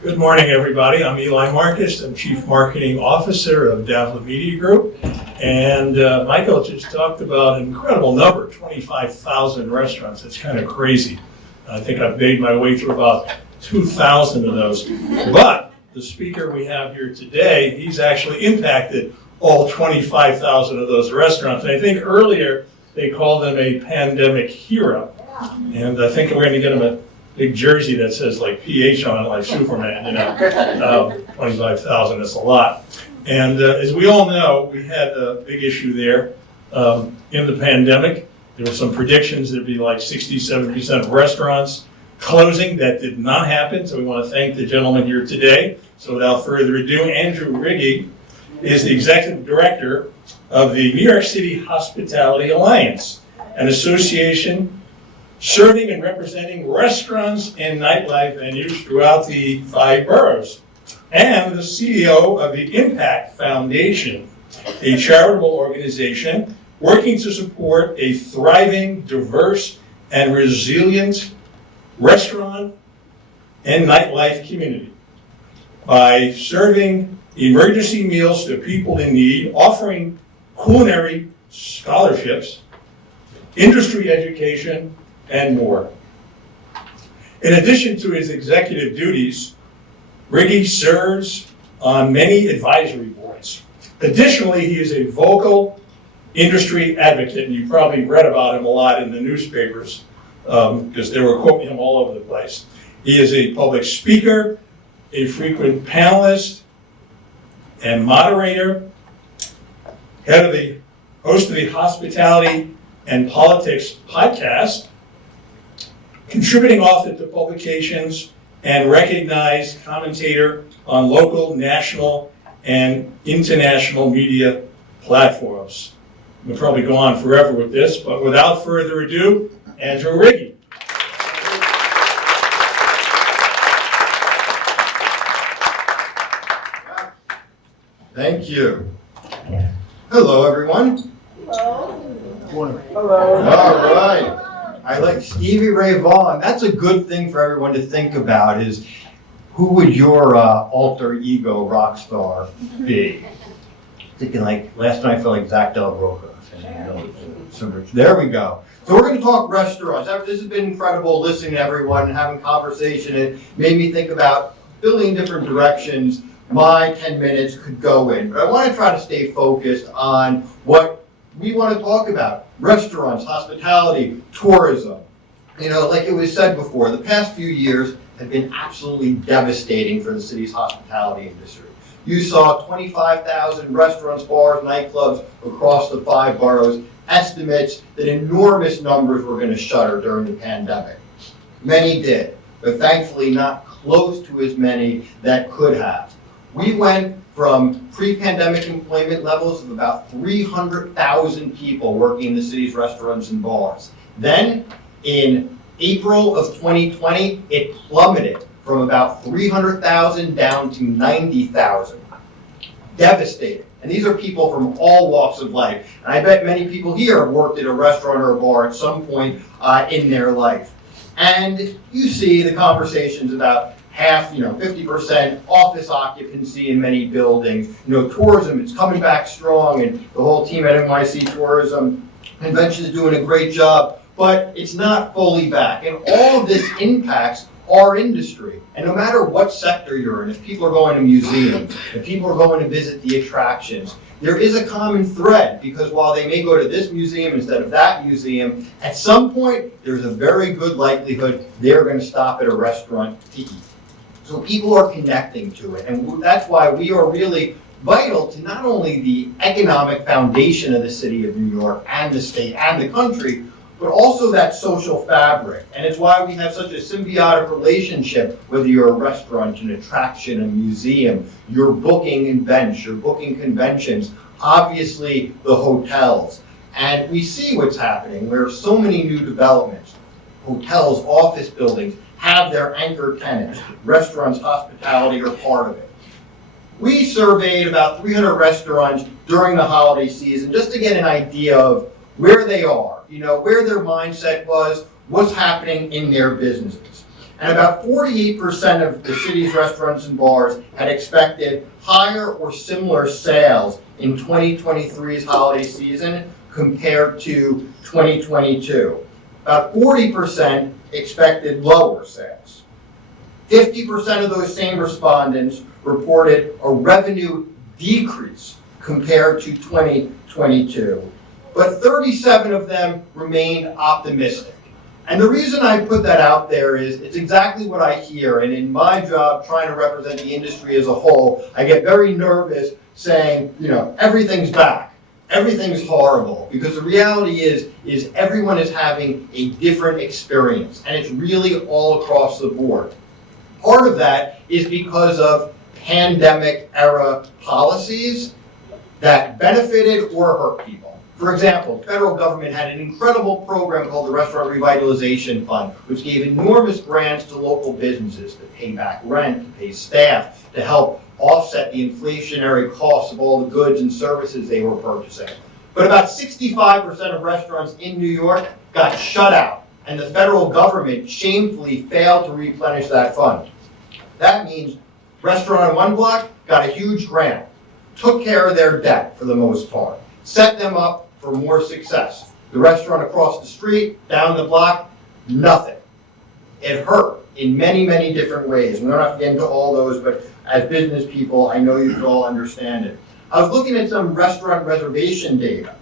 Good morning, everybody. I'm Eli Marcus. I'm Chief Marketing Officer of Davla Media Group. And Michael just talked about an incredible number, 25,000 restaurants. It's kind of crazy. I think I've made my way through about 2,000 of those. But the speaker we have here today, he's actually impacted all 25,000 of those restaurants. And I think earlier they called him a pandemic hero. And I think we're going to get him a big jersey that says like PH on it, like Superman, 25,000, that's a lot. And as we all know, we had a big issue there in the pandemic. There were some predictions there'd be like 60-70% of restaurants closing. That did not happen, so we want to thank the gentleman here today. So without further ado, Andrew Riggi is the Executive Director of the New York City Hospitality Alliance, an association serving and representing restaurants and nightlife venues throughout the 5 boroughs, and the CEO of the Impact Foundation, a charitable organization working to support a thriving, diverse, and resilient restaurant and nightlife community by serving emergency meals to people in need, offering culinary scholarships, industry education, and more. In addition to his executive duties, Riggi serves on many advisory boards. Additionally, he is a vocal industry advocate, and you probably read about him a lot in the newspapers because they were quoting him all over the place. He is a public speaker, a frequent panelist and moderator, host of the Hospitality and Politics podcast, contributing author to publications, and recognized commentator on local, national, and international media platforms. We'll probably go on forever with this, but without further ado, Andrew Riggi. Thank you. Hello, everyone. Hello. All right. I like Stevie Ray Vaughan. That's a good thing for everyone to think about is who would your alter ego rock star be? Thinking like, last night I felt like Zach Del Roca. So there we go. So we're going to talk restaurants. This has been incredible listening to everyone and having conversation. It made me think about a billion different directions my 10 minutes could go in. But I want to try to stay focused on what we want to talk about. Restaurants, hospitality, tourism. You know, like it was said before, the past few years have been absolutely devastating for the city's hospitality industry. You saw 25,000 restaurants, bars, nightclubs across the 5 boroughs. Estimates that enormous numbers were going to shutter during the pandemic. Many did, but thankfully not close to as many that could have. We went from pre-pandemic employment levels of about 300,000 people working in the city's restaurants and bars. Then, in April of 2020, it plummeted from about 300,000 down to 90,000. Devastating. And these are people from all walks of life. And I bet many people here have worked at a restaurant or a bar at some point in their life. And you see the conversations about 50% office occupancy in many buildings. Tourism, it's coming back strong, and the whole team at NYC Tourism Convention is doing a great job, but it's not fully back. And all of this impacts our industry. And no matter what sector you're in, if people are going to museums, if people are going to visit the attractions, there is a common thread, because while they may go to this museum instead of that museum, at some point, there's a very good likelihood they're going to stop at a restaurant to eat. So people are connecting to it, and that's why we are really vital to not only the economic foundation of the city of New York and the state and the country, but also that social fabric. And it's why we have such a symbiotic relationship, whether you're a restaurant, an attraction, a museum, you're booking events, you're booking conventions, obviously the hotels. And we see what's happening, where so many new developments, hotels, office buildings, have their anchor tenants. Restaurants, hospitality are part of it. We surveyed about 300 restaurants during the holiday season just to get an idea of where they are, where their mindset was, what's happening in their businesses. And about 48% of the city's restaurants and bars had expected higher or similar sales in 2023's holiday season compared to 2022. About 40% expected lower sales. 50% of those same respondents reported a revenue decrease compared to 2022, but 37 of them remained optimistic. And the reason I put that out there is it's exactly what I hear, and in my job trying to represent the industry as a whole, I get very nervous saying, everything's back, everything's horrible, because the reality is everyone is having a different experience, and it's really all across the board. Part of that is because of pandemic era policies that benefited or hurt people. For example, the federal government had an incredible program called the Restaurant Revitalization Fund, which gave enormous grants to local businesses to pay back rent, to pay staff, to help offset the inflationary costs of all the goods and services they were purchasing. But about 65% of restaurants in New York got shut out, and the federal government shamefully failed to replenish that fund. That means restaurant on one block got a huge grant, took care of their debt for the most part, set them up for more success. The restaurant across the street, down the block, nothing. It hurt in many, many different ways. We don't have to get into all those, but as business people, I know you can all understand it. I was looking at some restaurant reservation data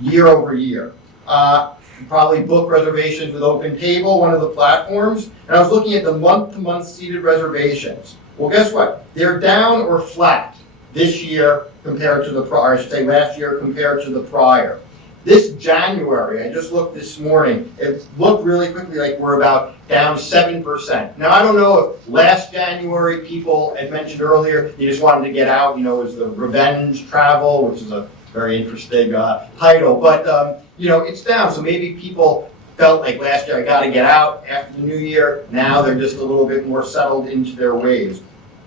year over year. You probably book reservations with OpenTable, one of the platforms, and I was looking at the month-to-month seated reservations. Well, guess what? They're down or flat this year compared to the prior, I should say last year compared to the prior. This January, I just looked this morning, it looked really quickly like we're about down 7%. Now, I don't know if last January people had mentioned earlier, they just wanted to get out, it was the revenge travel, which is a very interesting title, but it's down, so maybe people felt like last year I gotta get out after the new year, now they're just a little bit more settled into their ways.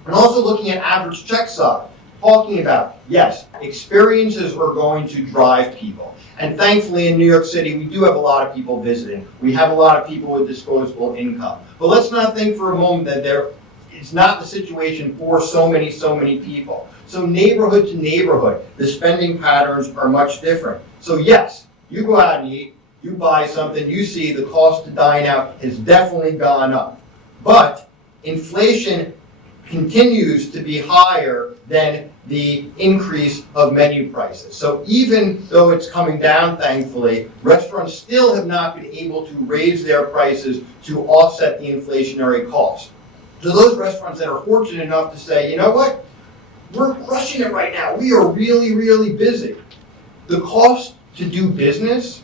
And also looking at average check size, talking about, yes, experiences are going to drive people. And thankfully in New York City, we do have a lot of people visiting. We have a lot of people with disposable income. But let's not think for a moment that it's not the situation for so many people. So neighborhood to neighborhood, the spending patterns are much different. So yes, you go out and eat, you buy something, you see the cost to dine out has definitely gone up. But inflation continues to be higher than the increase of menu prices. So even though it's coming down, thankfully, restaurants still have not been able to raise their prices to offset the inflationary costs. So those restaurants that are fortunate enough to say, you know what, we're crushing it right now, we are really, really busy. The cost to do business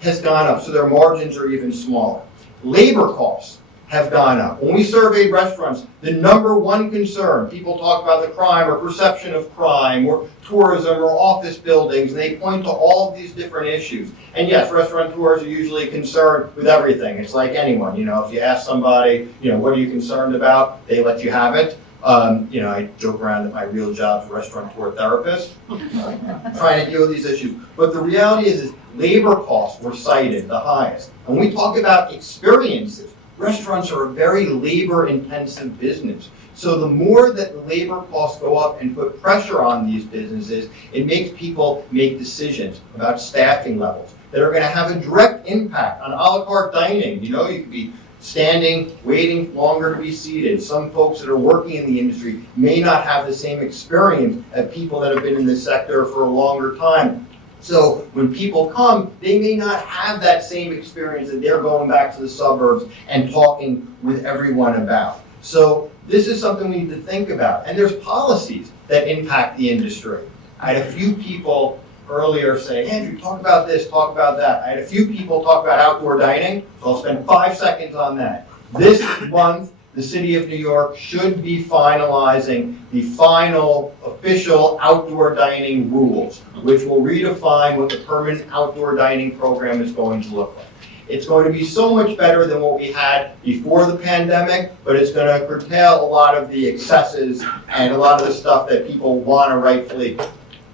has gone up, so their margins are even smaller. Labor costs have gone up. When we surveyed restaurants, the number one concern, people talk about the crime or perception of crime or tourism or office buildings, and they point to all of these different issues. And yes, restaurateurs are usually concerned with everything. It's like anyone, if you ask somebody, what are you concerned about? They let you have it. I joke around that my real job is a restaurateur therapist, trying to deal with these issues. But the reality is labor costs were cited the highest. And when we talk about experiences, restaurants are a very labor-intensive business. So the more that the labor costs go up and put pressure on these businesses, it makes people make decisions about staffing levels that are going to have a direct impact on a la carte dining. You could be standing, waiting longer to be seated. Some folks that are working in the industry may not have the same experience as people that have been in this sector for a longer time. So when people come, they may not have that same experience that they're going back to the suburbs and talking with everyone about. So this is something we need to think about. And there's policies that impact the industry. I had a few people earlier say, Andrew, talk about this, talk about that. I had a few people talk about outdoor dining, so I'll spend 5 seconds on that. This month, the City of New York should be finalizing the final official outdoor dining rules, which will redefine what the permanent outdoor dining program is going to look like. It's going to be so much better than what we had before the pandemic, but it's going to curtail a lot of the excesses and a lot of the stuff that people want to rightfully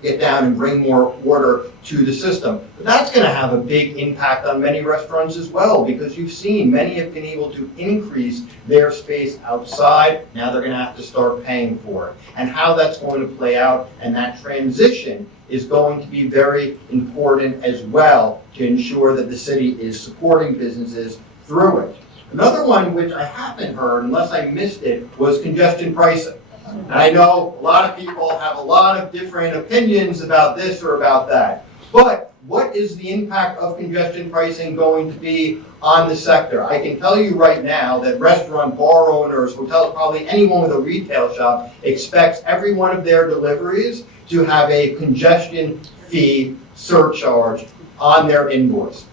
get down and bring more order to the system. But that's gonna have a big impact on many restaurants as well, because you've seen many have been able to increase their space outside. Now they're gonna have to start paying for it. And how that's going to play out and that transition is going to be very important as well to ensure that the city is supporting businesses through it. Another one which I haven't heard, unless I missed it, was congestion pricing. And I know a lot of people have a lot of different opinions about this or about that. But what is the impact of congestion pricing going to be on the sector? I can tell you right now that restaurant, bar owners, hotels, probably anyone with a retail shop expects every one of their deliveries to have a congestion fee surcharge on their invoice.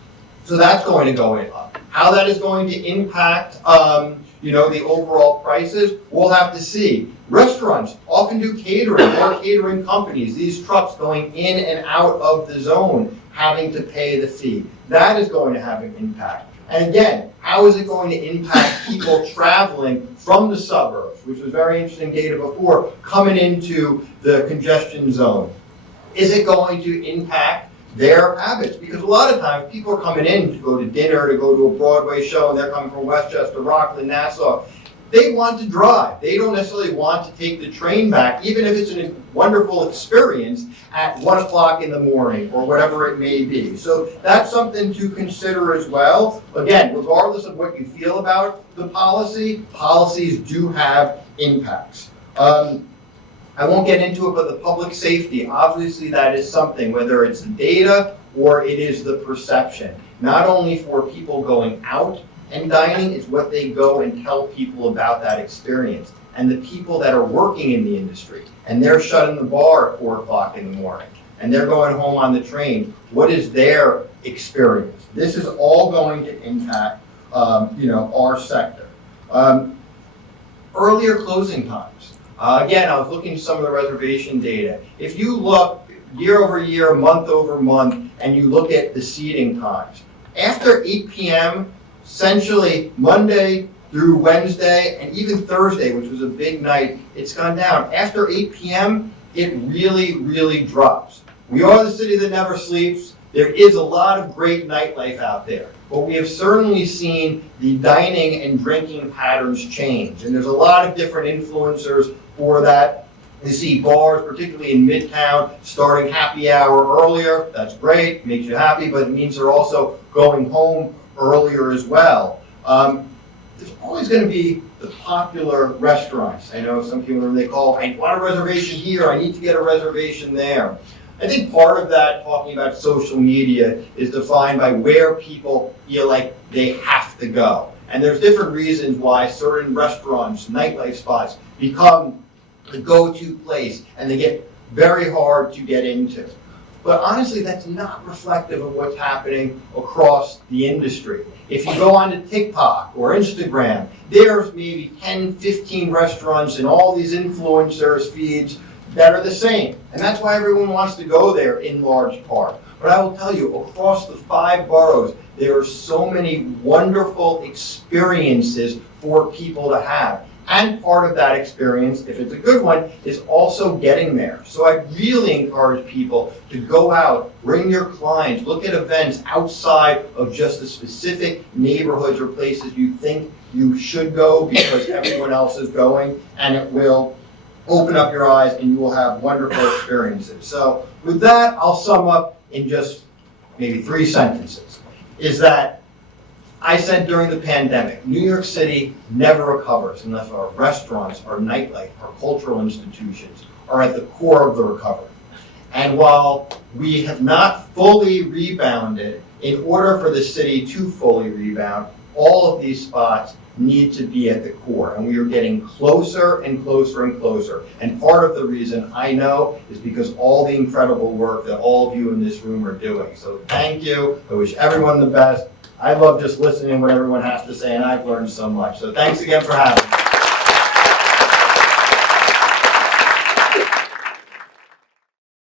So that's going to go up. How that is going to impact, the overall prices, we'll have to see. Restaurants often do catering, or catering companies, these trucks going in and out of the zone, having to pay the fee. That is going to have an impact. And again, how is it going to impact people traveling from the suburbs, which was very interesting data before, coming into the congestion zone? Is it going to impact their habits? Because a lot of times people are coming in to go to dinner, to go to a Broadway show, and they're coming from Westchester, Rockland, Nassau. They want to drive. They don't necessarily want to take the train back, even if it's a wonderful experience at 1 o'clock in the morning or whatever it may be. So that's something to consider as well. Again, regardless of what you feel about the policy, policies do have impacts. I won't get into it, but the public safety, obviously that is something, whether it's the data or it is the perception. Not only for people going out and dining, it's what they go and tell people about that experience. And the people that are working in the industry, and they're shutting the bar at 4 o'clock in the morning, and they're going home on the train, what is their experience? This is all going to impact, our sector. Earlier closing times. Again, I was looking at some of the reservation data. If you look year over year, month over month, and you look at the seating times, after 8 p.m., essentially Monday through Wednesday, and even Thursday, which was a big night, it's gone down. After 8 p.m., it really, really drops. We are the city that never sleeps. There is a lot of great nightlife out there, but we have certainly seen the dining and drinking patterns change. And there's a lot of different influencers for that. We see bars, particularly in Midtown, starting happy hour earlier. That's great, makes you happy, but it means they're also going home earlier as well. There's always going to be the popular restaurants. I know some people, they call, I want a reservation here, I need to get a reservation there. I think part of that, talking about social media, is defined by where people feel like they have to go. And there's different reasons why certain restaurants, nightlife spots, become the go-to place, and they get very hard to get into. But honestly, that's not reflective of what's happening across the industry. If you go onto TikTok or Instagram, there's maybe 10, 15 restaurants and all these influencers' feeds that are the same. And that's why everyone wants to go there in large part. But I will tell you, across the 5 boroughs, there are so many wonderful experiences for people to have. And part of that experience, if it's a good one, is also getting there. So I really encourage people to go out, bring your clients, look at events outside of just the specific neighborhoods or places you think you should go because everyone else is going, and it will open up your eyes and you will have wonderful experiences. So with that, I'll sum up in just maybe 3 sentences. Is that I said during the pandemic, New York City never recovers unless our restaurants, our nightlife, our cultural institutions are at the core of the recovery. And while we have not fully rebounded, in order for the city to fully rebound, all of these spots need to be at the core. And we are getting closer and closer and closer. And part of the reason I know is because all the incredible work that all of you in this room are doing. So thank you. I wish everyone the best. I love just listening to what everyone has to say, and I've learned so much. So thanks again for having me.